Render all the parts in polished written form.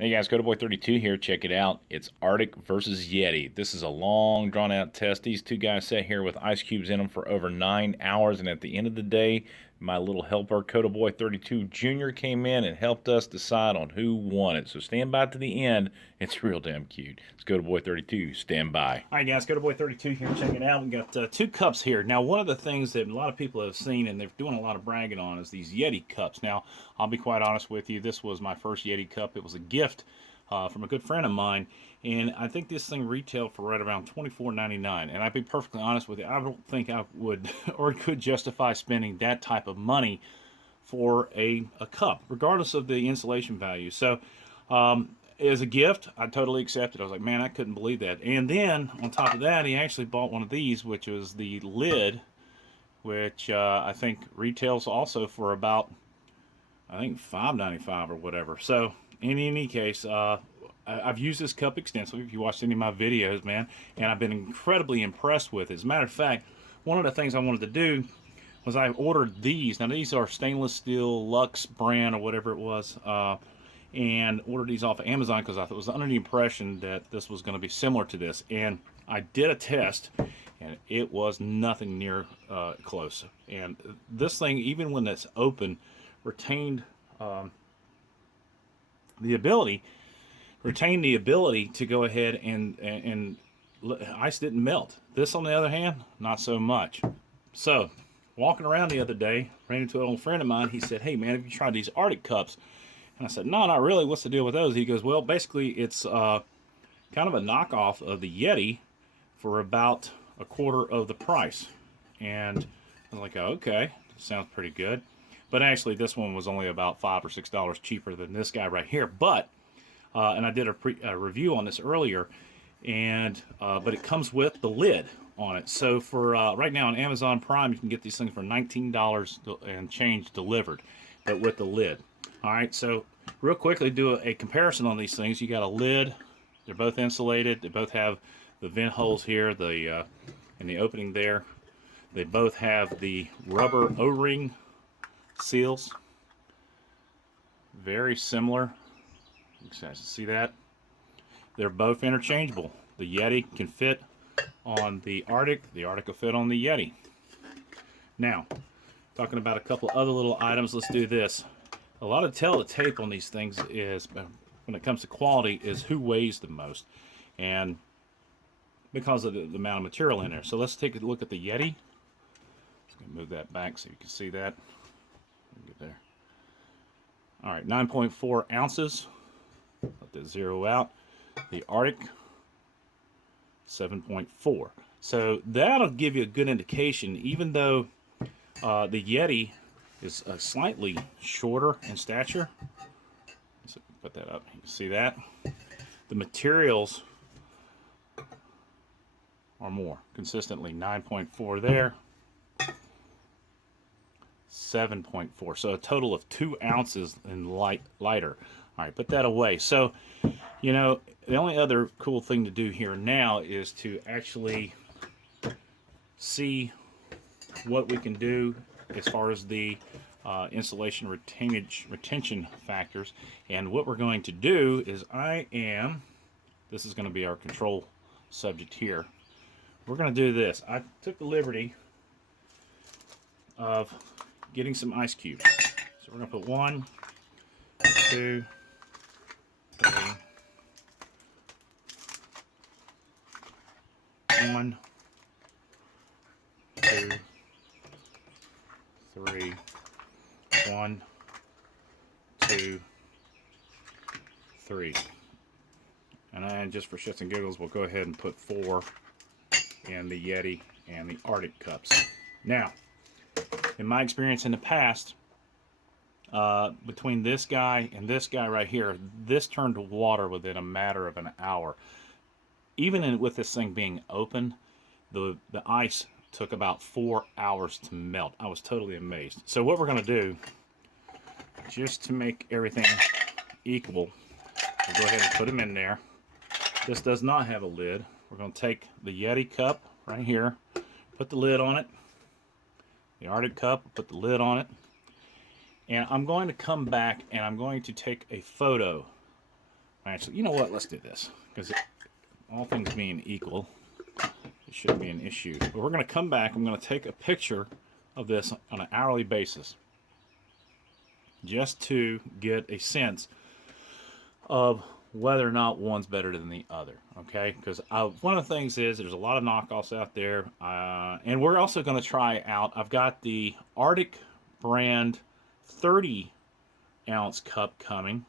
Hey guys, CodaBoy32 here. Check it out. It's Arctic versus Yeti. This is a long, drawn-out test. These two guys sat here with ice cubes in them for over 9 hours, and at the end of the day, my little helper, CodaBoy32 Jr. came in and helped us decide on who won it. So stand by to the end. It's real damn cute. It's CodaBoy32. Stand by. All right, guys, CodaBoy32 here. Check it out. We got two cups here. Now, one of the things that a lot of people have seen, and they're doing a lot of bragging on, is these Yeti cups. Now, I'll be quite honest with you. This was my first Yeti cup. It was a gift from a good friend of mine, and I think this thing retailed for right around $24.99. And I'd be perfectly honest with you, I don't think I would or could justify spending that type of money for a cup, regardless of the insulation value. So, as a gift, I totally accepted. I was like, man, I couldn't believe that. And then on top of that, he actually bought one of these, which was the lid, which I think retails also for about, I think, $5.95 or whatever. So in any case, I've used this cup extensively. If you watched any of my videos, man, and I've been incredibly impressed with it. As a matter of fact, one of the things I wanted to do was I ordered these. Now these are stainless steel Lux brand or whatever it was, and ordered these off of Amazon because I was under the impression that this was going to be similar to this. And I did a test, and it was nothing near close. And this thing, even when it's open, retained the ability to go ahead and ice didn't melt. This, on the other hand, not so much. So, walking around the other day, ran into an old friend of mine. He said, "Hey man, have you tried these Arctic cups?" And I said, "No, not really. What's the deal with those?" He goes, "Well, basically, it's kind of a knockoff of the Yeti for about a quarter of the price." And I was like, "Oh, okay, sounds pretty good." But actually, this one was only about $5 or $6 cheaper than this guy right here. But and I did a review on this earlier, and but it comes with the lid on it. So for right now on Amazon Prime, you can get these things for $19 and change delivered, but with the lid. All right, so real quickly, do a comparison on these things. You got a lid. They're both insulated. They both have the vent holes here, the in the opening there. They both have the rubber O-ring seals. Very similar. You guys see that? They're both interchangeable. The Yeti can fit on the Arctic will fit on the Yeti. Now, talking about a couple other little items, let's do this. A lot of tell the tape on these things is, when it comes to quality, is who weighs the most, and because of the amount of material in there. So let's take a look at the Yeti. Just gonna move that back so you can see that. Get there. All right, 9.4 ounces. Let that zero out. The Arctic, 7.4. So that'll give you a good indication, even though the Yeti is slightly shorter in stature. So put that up. You can see that. The materials are more consistently. 9.4 there. 7.4. So a total of 2 ounces in lighter. All right, put that away. So, you know, the only other cool thing to do here now is to actually see what we can do as far as the insulation retention factors. And what we're going to do is this is going to be our control subject here. We're going to do this. I took the liberty of getting some ice cubes. So we're going to put 1, 2, 3, 1, 2, 3, 1, 2, 3. And then just for shits and giggles, we'll go ahead and put 4 in the Yeti and the Arctic cups. Now, in my experience in the past, between this guy and this guy right here, this turned to water within a matter of an hour. Even with this thing being open, the ice took about 4 hours to melt. I was totally amazed. So what we're going to do, just to make everything equal, we'll go ahead and put them in there. This does not have a lid. We're going to take the Yeti cup right here, put the lid on it. The Arctic cup, put the lid on it. And I'm going to come back and I'm going to take a photo Actually, you know what? Let's do this. Because all things being equal, it shouldn't be an issue. But we're going to come back. I'm going to take a picture of this on an hourly basis, just to get a sense of whether or not one's better than the other. Okay? Because one of the things is there's a lot of knockoffs out there. And we're also going to try out, I've got the Arctic brand 30-ounce cup coming.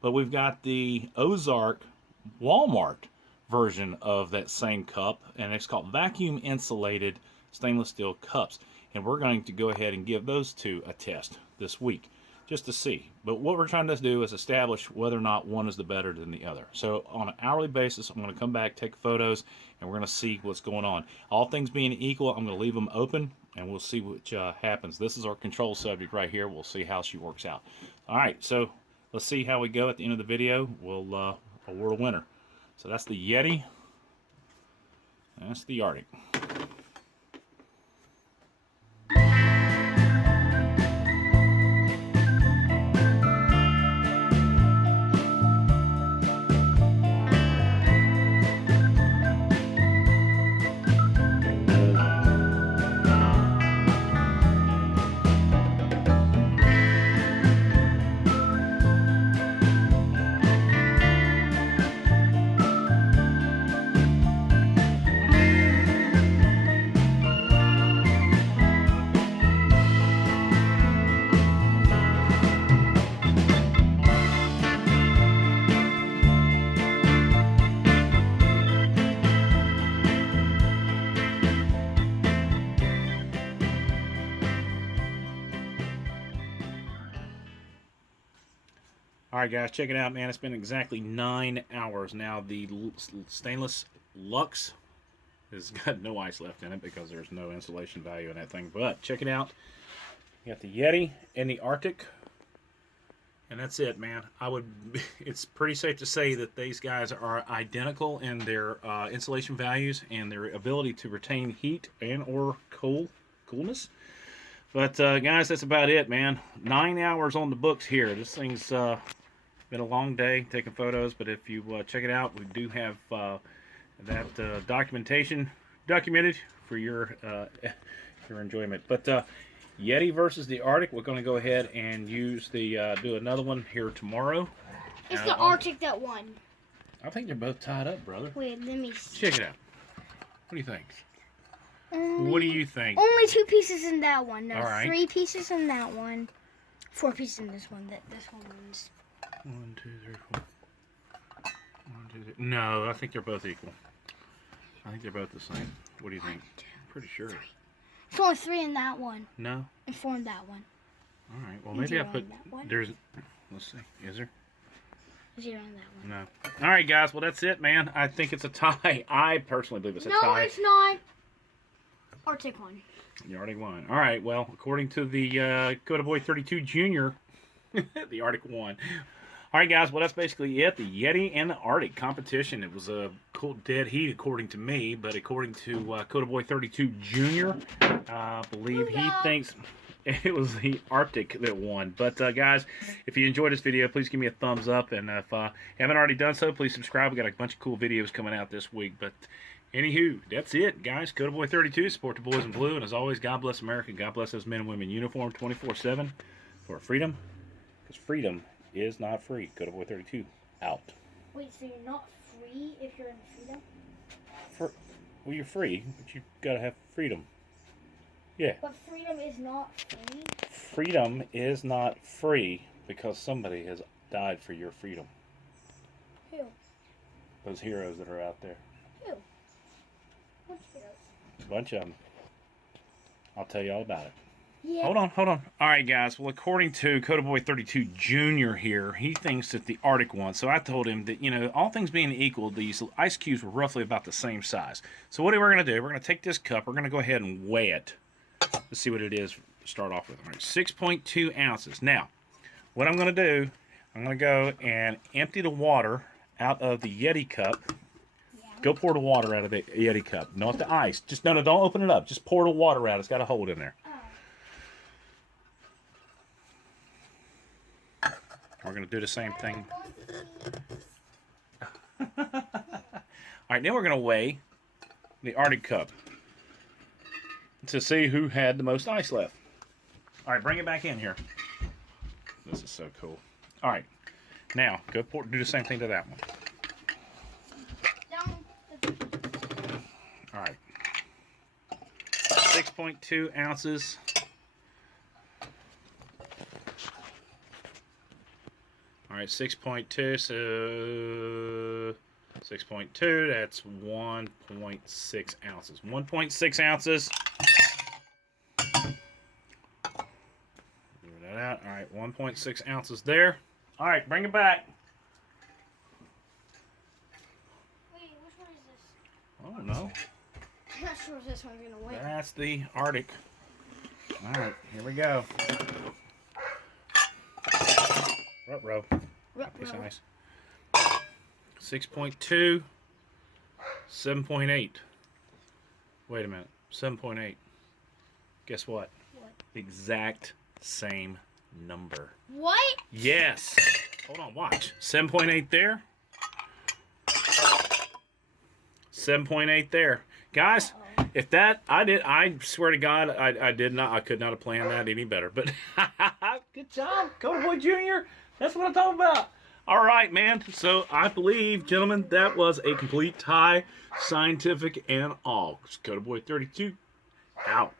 But we've got the Ozark Walmart version of that same cup, and it's called vacuum insulated stainless steel cups. And we're going to go ahead and give those two a test this week, just to see. But what we're trying to do is establish whether or not one is the better than the other. So on an hourly basis, I'm going to come back, take photos, and we're going to see what's going on. All things being equal, I'm going to leave them open, and we'll see what happens. This is our control subject right here. We'll see how she works out. All right, so let's see how we go at the end of the video. We'll award a winner. So that's the Yeti. That's the Arctic. Alright guys, check it out, man. It's been exactly 9 hours. Now the stainless Lux has got no ice left in it because there's no insulation value in that thing. But check it out. You got the Yeti and the Arctic. And that's it, man. It's pretty safe to say that these guys are identical in their insulation values and their ability to retain heat and or coolness. But guys, that's about it, man. 9 hours on the books here. This thing's been a long day taking photos, but if you check it out, we do have that documentation documented for your enjoyment. But Yeti versus the Arctic, we're going to go ahead and use the do another one here tomorrow. It's the Arctic that won. I think they're both tied up, brother. Wait, let me see. Check it out. What do you think? What do you think? Only 2 pieces in that one. No, all right. 3 pieces in that one. 4 pieces in this one. This one's 1, 2, 3, 4. 1, 2, 3. No, I think they're both equal. I think they're both the same. What do you think? Pretty sure. 3. It's only 3 in that one. No. And 4 in that one. All right. Well, maybe I put. There's. Let's see. Is there? 0 in that one. No. All right, guys. Well, that's it, man. I think it's a tie. I personally believe it's a tie. No, it's not. Arctic won. You already won. All right. Well, according to the Coda Boy 32 Junior, the Arctic won. All right, guys. Well, that's basically it. The Yeti and the Arctic competition. It was a cool dead heat, according to me, but according to Coda Boy 32 Junior, I believe he thinks it was the Arctic that won. But guys, if you enjoyed this video, please give me a thumbs up, and if you haven't already done so, please subscribe. We got a bunch of cool videos coming out this week. But anywho, that's it, guys. Coda Boy 32, support the boys in blue, and as always, God bless America. God bless those men and women in uniform 24/7 for freedom, because freedom is not free. Coda Boy 32 out. Wait, so you're not free if you're in freedom? Well, you're free, but you gotta have freedom. Yeah. But freedom is not free? Freedom is not free because somebody has died for your freedom. Who? Those heroes that are out there. Who? Which heroes? A bunch of them. I'll tell you all about it. Yeah. Hold on. All right, guys. Well, according to Coda Boy 32 Junior here, he thinks that the Arctic won. So I told him that, you know, all things being equal, these ice cubes were roughly about the same size. So what we're going to do, we're going to take this cup, we're going to go ahead and weigh it. Let's see what it is to start off with. All right, 6.2 ounces. Now, what I'm going to do, I'm going to go and empty the water out of the Yeti cup. Yeah. Go pour the water out of the Yeti cup, not the ice. Just no, don't open it up. Just pour the water out. It's got a hole in there. Oh. We're going to do the same thing. right, then we're going to weigh the Arctic Cup to see who had the most ice left. All right, bring it back in here. This is so cool. All right, now go do the same thing to that one. All right, 6.2 ounces. All right, 6.2, so 6.2, that's 1.6 ounces. 1.6 ounces. Figure that out. All right, 1.6 ounces there. All right, bring it back. Wait, which one is this? I don't know. I'm not sure if this one's gonna weigh. That's the Arctic. All right, here we go. Ruh-roh. Piece of ice. 6.2, 7.8. Wait a minute, 7.8. Guess what? What? The exact same number. What? Yes. Hold on, watch. 7.8 there. 7.8 there. Guys, if that, I swear to God, I could not have planned that any better. But good job, Cody Boy Jr. That's what I'm talking about. All right, man. So I believe, gentlemen, that was a complete tie, scientific and all. Cody Boy 32, out.